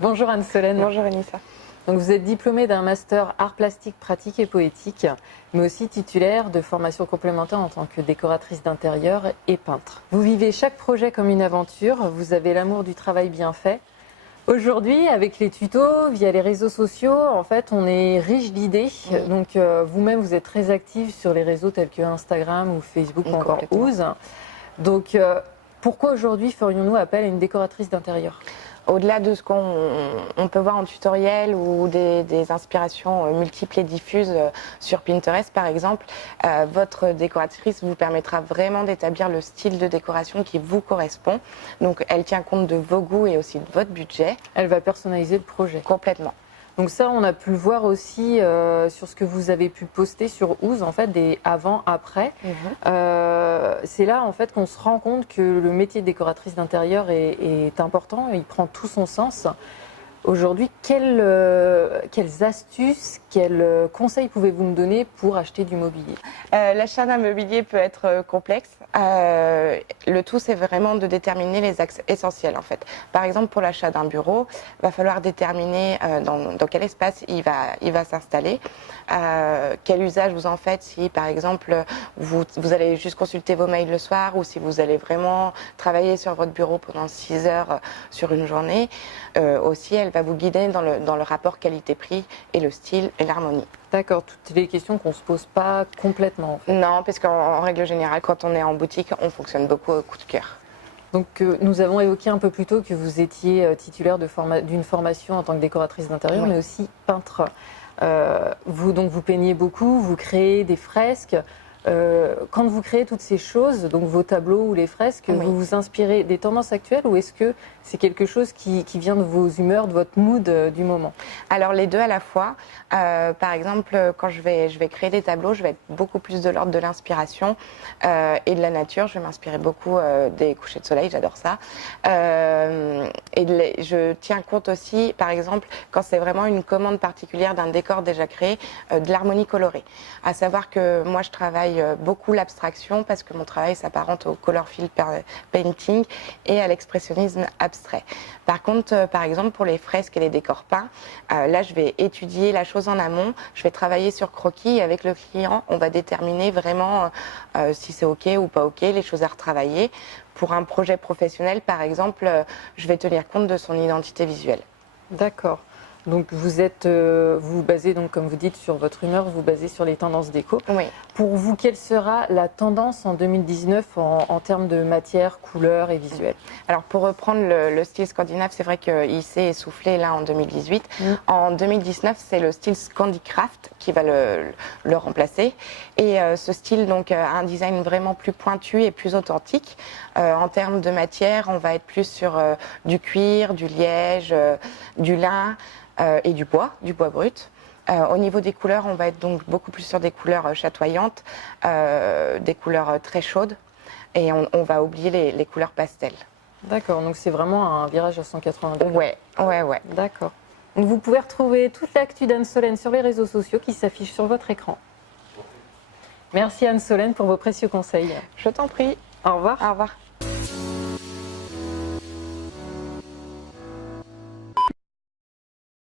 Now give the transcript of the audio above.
Bonjour Anne-Solène. Bonjour Anissa. Donc vous êtes diplômée d'un master art plastique pratique et poétique, mais aussi titulaire de formations complémentaires en tant que décoratrice d'intérieur et peintre. Vous vivez chaque projet comme une aventure, vous avez l'amour du travail bien fait. Aujourd'hui, avec les tutos, via les réseaux sociaux, en fait, on est riche d'idées. Oui. Donc vous-même, vous êtes très active sur les réseaux tels que Instagram ou Facebook ou encore Ooze. Donc pourquoi aujourd'hui ferions-nous appel à une décoratrice d'intérieur ? Au-delà de ce qu'on peut voir en tutoriel ou des inspirations multiples et diffuses sur Pinterest par exemple, votre décoratrice vous permettra vraiment d'établir le style de décoration qui vous correspond. Donc elle tient compte de vos goûts et aussi de votre budget. Elle va personnaliser le projet. Complètement. Donc ça, on a pu le voir aussi sur ce que vous avez pu poster sur Ooze, en fait, des avant-après. C'est là, en fait, qu'on se rend compte que le métier de décoratrice d'intérieur est important, il prend tout son sens. Aujourd'hui, quelles astuces, quels conseils pouvez-vous me donner pour acheter du mobilier ? L'achat d'un mobilier peut être complexe. Le tout, c'est vraiment de déterminer les axes essentiels en fait. Par exemple, pour l'achat d'un bureau, il va falloir déterminer dans quel espace il va s'installer, quel usage vous en faites, si par exemple vous allez juste consulter vos mails le soir ou si vous allez vraiment travailler sur votre bureau pendant 6 heures sur une journée. Aussi, elle va vous guider dans le rapport qualité-prix et le style et l'harmonie. D'accord, toutes les questions qu'on ne se pose pas complètement en fait. Non, parce qu'en règle générale, quand on est en boutique, on fonctionne beaucoup au coup de cœur. Donc nous avons évoqué un peu plus tôt que vous étiez titulaire d'une formation en tant que décoratrice d'intérieur, mais aussi peintre. Vous peignez beaucoup, vous créez des fresques. Quand vous créez toutes ces choses, donc vos tableaux ou les fresques, vous vous inspirez des tendances actuelles ou est-ce que c'est quelque chose qui vient de vos humeurs, de votre mood du moment ? Alors les deux à la fois. Par exemple, quand je vais créer des tableaux, je vais être beaucoup plus de l'ordre de l'inspiration et de la nature. Je vais m'inspirer beaucoup des couchers de soleil, j'adore ça. Je tiens compte aussi, par exemple, quand c'est vraiment une commande particulière d'un décor déjà créé, de l'harmonie colorée. À savoir que moi je travaille beaucoup l'abstraction parce que mon travail s'apparente au color field painting et à l'expressionnisme abstrait. Par contre, par exemple, pour les fresques et les décors peints, là, je vais étudier la chose en amont. Je vais travailler sur croquis et avec le client, on va déterminer vraiment si c'est OK ou pas OK, les choses à retravailler. Pour un projet professionnel, par exemple, je vais tenir compte de son identité visuelle. D'accord. Donc vous basez donc comme vous dites sur votre humeur, vous basez sur les tendances déco. Oui. Pour vous, quelle sera la tendance en 2019 en termes de matière, couleur et visuel ? Alors pour reprendre le style scandinave, c'est vrai qu'il s'est essoufflé là en 2018. En 2019, c'est le style Scandicraft qui va le remplacer. Et ce style donc a un design vraiment plus pointu et plus authentique. En termes de matière, on va être plus sur du cuir, du liège, du lin. Et du bois brut. Au niveau des couleurs, on va être donc beaucoup plus sur des couleurs chatoyantes, des couleurs très chaudes, et on va oublier les couleurs pastel. D'accord, donc c'est vraiment un virage à 180 degrés. Ouais. D'accord. Donc vous pouvez retrouver toute l'actu d'Anne-Solène sur les réseaux sociaux qui s'affichent sur votre écran. Merci Anne-Solène pour vos précieux conseils. Je t'en prie. Au revoir. Au revoir.